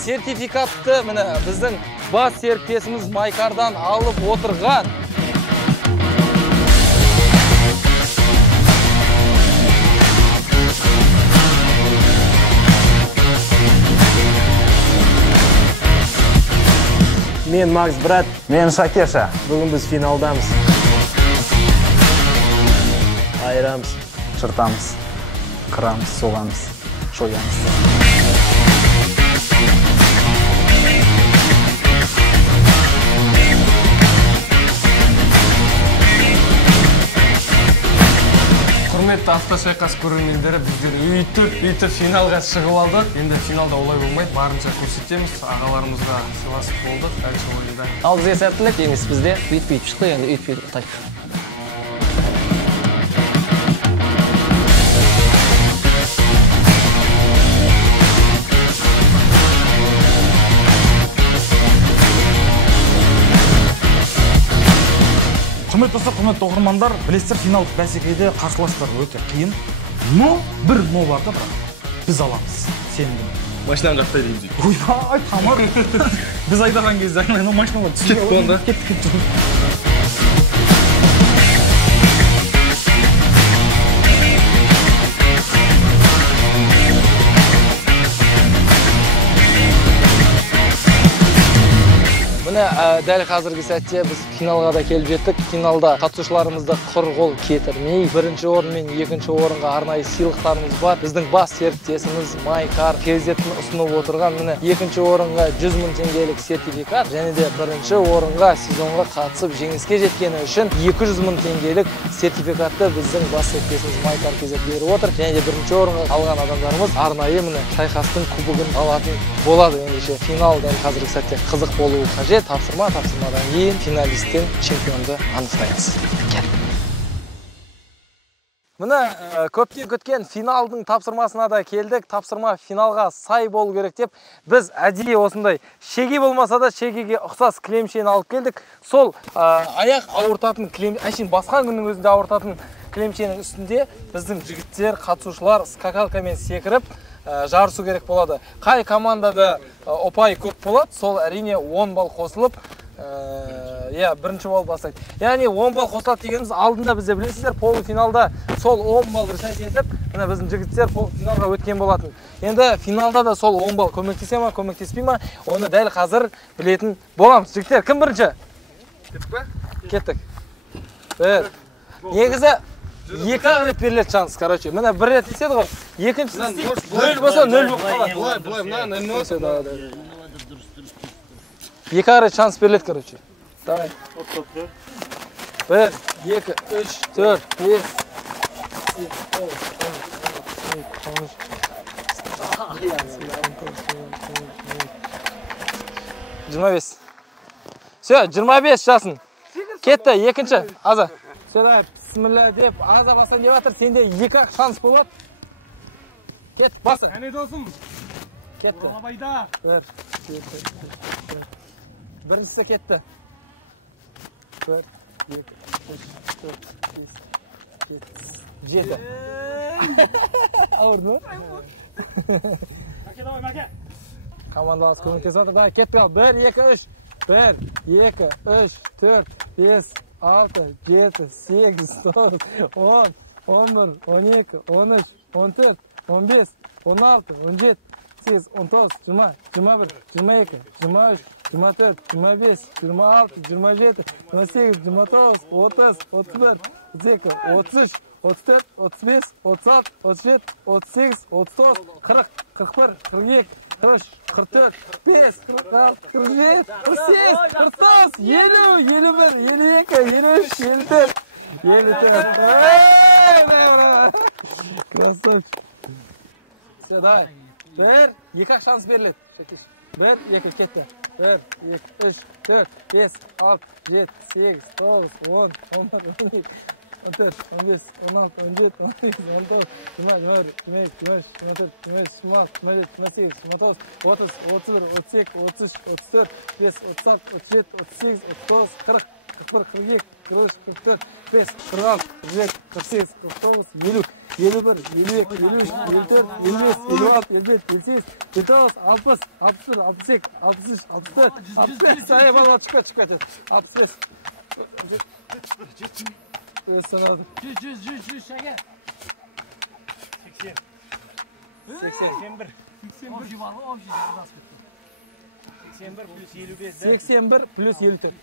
сертификатты міне біздің бас серіктесіміз Майкардан алып отырған. Мен Макс брат, мен Шакеша. Бүгін біз финалдамыз. Айырамыз, Жыртамыз, қырамыз, соғамыз, жоямыз. Құрметті автошайқас көрермендері, біздер үйтіп финалға шығып алдық. Енді финалда олай болмайды, барынша көрсетеміз. Ағаларымызға сыйласып болдық әнші ойында. Құрметті оқырмандар, білесіздер финалдық бәсекеде но бір мол артып біз аламыз. Машинаны қақтай дейміз. Ой, тамар. Біз айдаған кезде айналайын, машиналар Кетіп онда. Дәл қазіргі сәтте біз финалға да келіп жеттік. Финалда қатысушыларымызды құр қол кетірмей, бірінші орын мен екінші орынға арнайы сыйлықтарымыз бар. Біздің бас серіктесіміз Майкар KZ-тің ұсынып отырған міне екінші орынға 100 000 теңгелік сертификат және де бірінші орынға сезонға қатысып жеңіске жеткені үшін 200 000 теңгелік сертификатты біздің бас серіктесіміз Майкар KZ беріп отыр. Және де бірінші орынға алған адамдарымыз арнайы міне шайқастың кубогын алатын болады. Ендеше финал дәл қазіргі сәтте қызық болуы қажет. Тапсырмадан кейін финалисттен чемпионды анықтаймыз. Міне көптен күткен финалдың тапсырмасына да келдік. Тапсырма финалға сай болу керек деп біз әдейі осындай шеге болмаса да шегеге ұқсас кілемшені алып келдік. Сол аяқ ауыртатын кілемшені, басқа күннің өзінде ауыртатын кілемшенің үстінде біздің жігіттер, қатысушылар скакалкамен секіріп жарысу керек болады. Қай командада ұпай көп болады, сол әрине 10 балл қосылып, бірінші балл бастайды. Яғни 10 балл қосылады дегеніміз алдында бізде білесіздер, полуфиналда сол 10 балл сәйкесіп, мына біздің жігіттер полуфиналға өткен болатын. Енді финалда да сол 10 балл көмектесе ма, көмектеспей ма, оны дәл қазір білетін боламыз. Жігіттер, кім бірінші? Кеттік па? Кеттік. Негізі екі рет беріледі шанс, короче. Міне бір рет істеді ғой. Екіншісі нөл болса, нөл болып қалады. Былай, мына нөл. Екі рет шанс беріледі, короче. Давай. 1, 2, 3, 4, 5, 25. Все, 25 жасын. Кетті, екінші. Аза. Все, давай, бісміллә деп, аза басан деп атыр, сенде екі-ақ шанс болады. Кеттік, басы. Әне досым. Кетті. Абайда. Біріншісі кетті. 1, 2, 5, 7. Ауырды ма? Мәке, давай, мәке. Командалас көмектесіп атыр. Давай, кеттік ал. 1, 2, 3. 1, 2, 3, 4, 5, 6, 7, 8, 9, 10, 11, 12, 13, 14, 15, 16, 17, 18, 19, 20, 21, 22, 23, 24, 25, 26, 27, 28, 29, 30, 31, 32, 33, 34, 35, 36, 37, 38, 39, 40, 41, 42, 43, 44, 45, 46, 47, 48, 49, 50, 51, 52, 53, 54. Красавчик. Все, давай. 1, 2 шанс беріледі. Шакиш. 1, 2, кетті. 1, 2, 3, 4, 5, 6, 7, 8, 9, 10, 11, 12, 14, 15, 16, 17, 18, 19, 20, 21, 22, 23, 24, 25, 26, 27, 28, 29, 30, 31, 32, 33, 34, 35, 36, 37, 38, 39, 40, 41, 42, 43, 44, 45, 46, 47, 48, 49, 50, 51, 52, 53, 54, 55, 56, 57, 58, 59, 60, 61, 62, 63, 64, 65. Sayı balon çıkıp ketedi. 65. Öz sanadır. 100 şege. 80. 81 plus 54.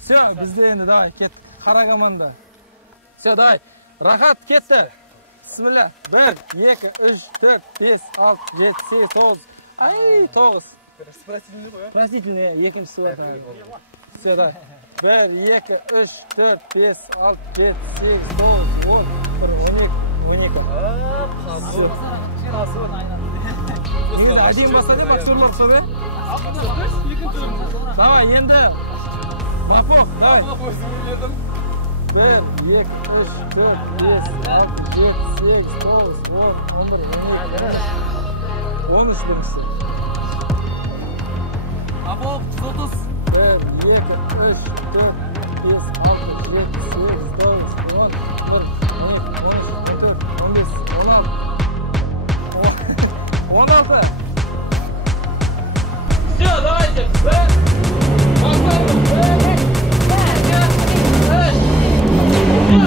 Все, bizde endi davay ketdik. Qara komanda. Все, davay. Rahat ketdi. Bismillah. 1, 2, 3, 4, 5, 6, 7, 8, 9. Ay, 9. Простительный, екинчisi var tag'in. Все, davay. 1, 2, 3, 4, 5, 6, 7, 8, 9, 10, 11, 12. Все. Негізі әдейін баста деп актерлар ұқсап, е? Давай, енді. Мапоқ, давай. 1, 2, 3, 4, 5, 6, 7, 8, 9, 10, 11, 12, 13. 13 біріншісі. 1, 2, 3, 4, 5, 6, 7, 8, 9, 10, 11, 12, 13, 14, 15, 16. 16. Все, давайте.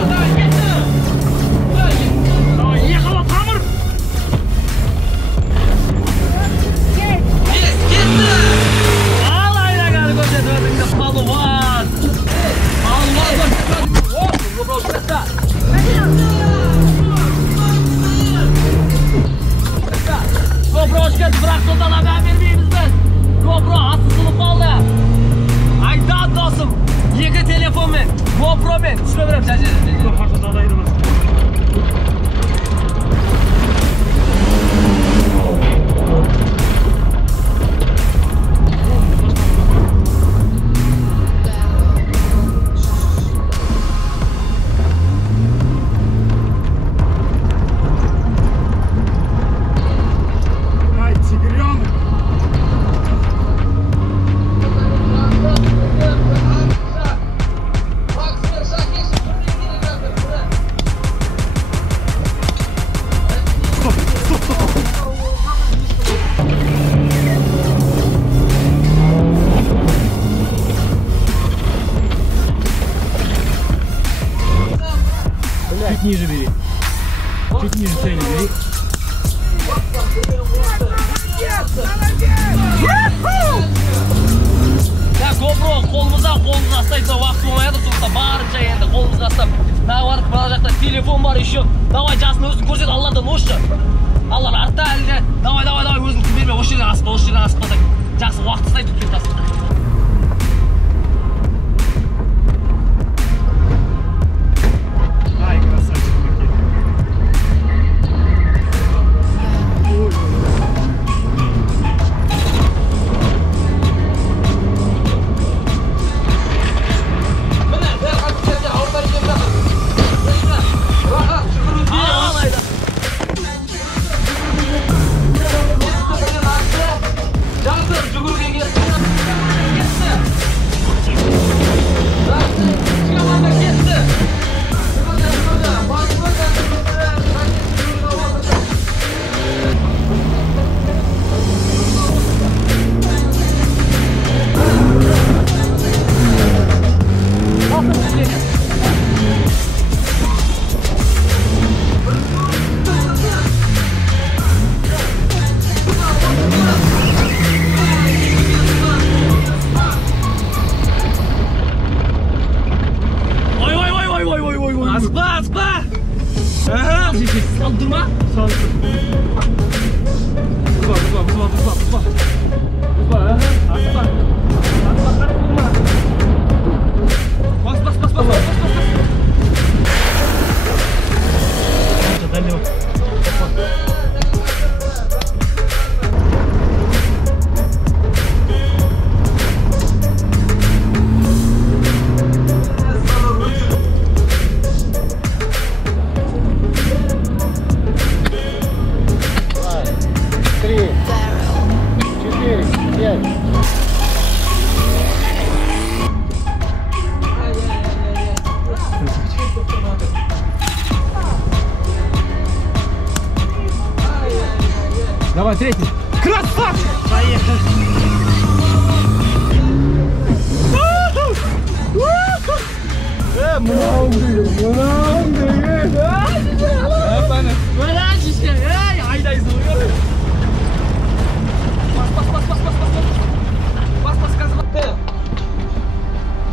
Давай, кетті. Давай, ехала тамыр. Кетті. Ал айрағаны көрсетіп өтіңді, палуан. GoPro өшкен, бірақ сонда да бән бермейміз біз. GoPro асысылып қалды. Айда досым, 2 телефонмен, GoProмен. Түсіне берем, жәже. Чуть ниже бери. Чуть ниже цели бери. Ya GoPro қолымызда ұстайса уақыт болмайды, сондықтан барынша енді қолымызда ұстап нағып бара жақта телефон бар еще. Давай жасын өзің көрсет, Алладан ошшы. Аллар артта әлде. Давай өзің берме, осы жерден асықпасаң. Жақсы уақыт ұстайды түптен тасын. Жазыр, жүгірген кетті.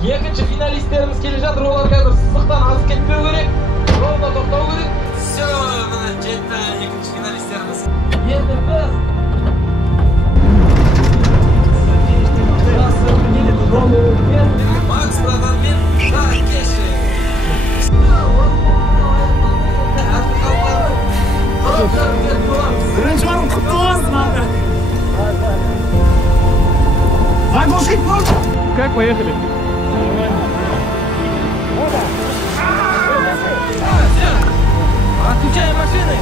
Екінші финалисттерimiz келе жатыр. Олар қазір сызықтан асып кетпеу керек. Ровно тоқтау керек. Все, міне жетті екінші финалисттерimiz. Енді біз Макс братан мен Шакеши. Ренжарым құтты болсын abi. Как поехали? Отключаем машины.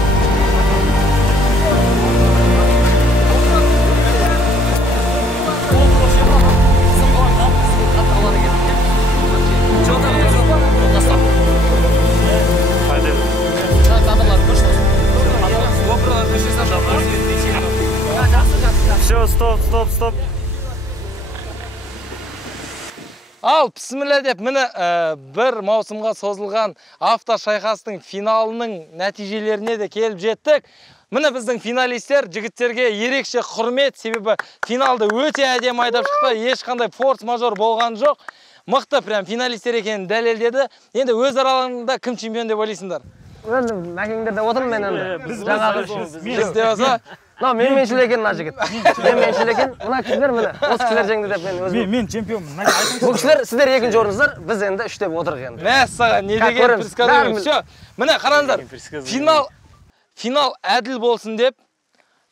Что там, братан? Все, стоп. Ал, бісміллә деп, міне бір маусымға созылған автошайқастың финалының нәтижелеріне де келіп жеттік. Міне біздің финалистер жігіттерге ерекше құрмет, себебі финалды өте әдемі айдап шықты, ешқандай форс-мажор болған жоқ. Мықты прям финалистер екенін дәлелдеді. Енді өз араларында кім чемпион деп ойлайсыңдар? Енді мәкеңдерде отырмын мен енді. Біз де болса, Мен меншіл екен мына жігіт. Мен меншіл екен. Мына кісілер міне, осы кісілер жеңді деп мен өзім. Мен чемпионмын. Бұл кісілер сіздер екінші орынсыздар, біз енді үштеп отырық енді. мәссаған, не деген предсказуем. Все, міне қараңдар. Финал әділ болсын деп,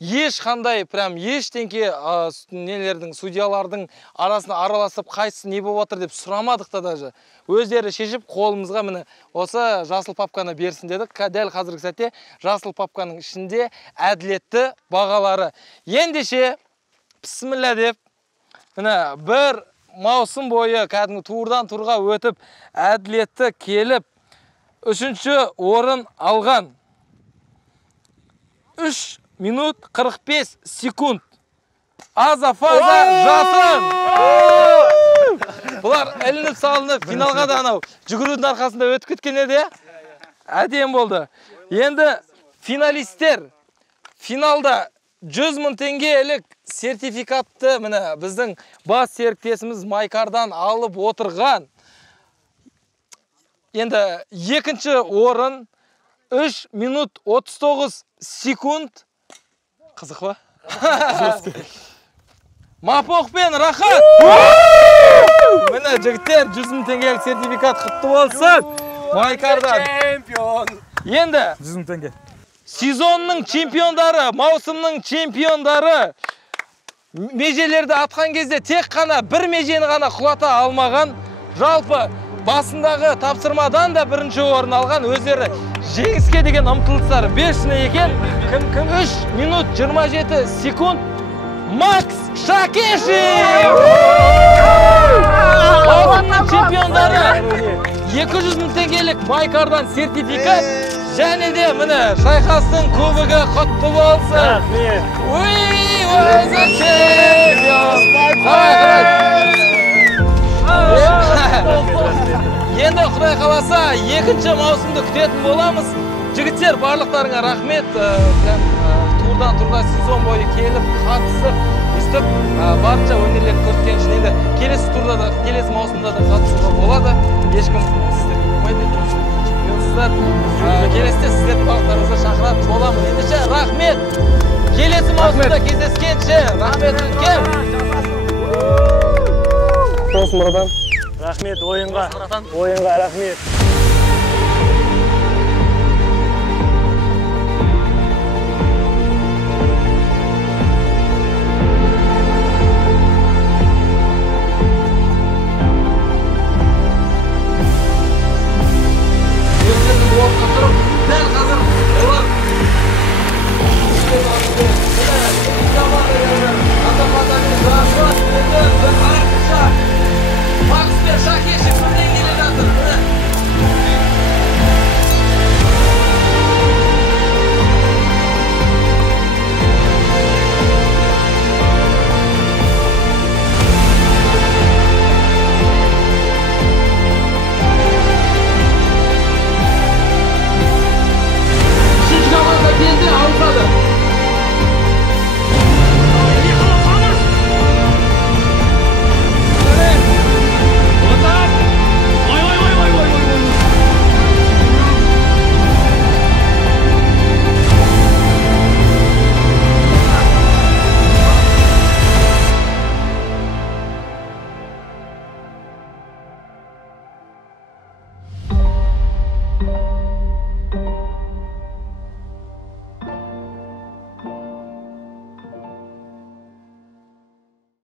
ешқандай прям ештеңке нелердің, судьялардың арасына араласып қайсысы не болып отыр деп сұрамадық та даже. Өздері шешіп қолымызға міне осы жасыл папканы берсін дедік. Дәл қазіргі сәтте жасыл папканың ішінде әділетті бағалары. Ендеше бісміллә деп міне бір маусым бойы кәдімгі турдан турға өтіп әділетті келіп 3-ші орын алған 3 минут 45 секунд. Азафаза Жасын. Бұлар ілініп салынып финалға да анау жүгірудің арқасында өтіп кеткен еді. Әдем болды. Енді финалистер финалда 100.000 теңгелік сертификатты міне біздің бас серіктесіміз Майкардан алып отырған. Енді екінші орын 3 минут 39 секунд. Қызық ба? Мапоқ пен Рахат! Міне жігіттер 100.000 теңгелік сертификат құтты болсын. Майкардан. Чемпион. Енді 100.000 теңге. сезонның чемпиондары, маусымның чемпиондары межелерді атқан кезде тек қана бір межені ғана құлата алмаған, жалпы басындағы тапсырмадан да бірінші орын алған, өздері жеңіске деген ұмтылыстары 5-шіне екен. 3 минут 27 секунд. Макс Шакеши! Маусымның чемпиондары 200.000 теңгелік Майкардан сертификат және де міне шайқастың кубогы құтты болсын. Өзі чемпион! Енді Құдай қаласа екінші маусымды күтетін боламыз. Жігіттер, барлықтарыңа рахмет. Турдан турда сезон бойы келіп, қатысып, өстіп, барынша өнерлерді көрсеткен. Келесі турда да, келесі маусымда да қатысуға болады. Ешкім сіздер қоймайды. Келесіде сіздер бағыттарыңызға шақыратын боламын. Ендеше рахмет. Келесі маусымда кездескенше рахмет үлкен. Рахмет ойынға рахмет.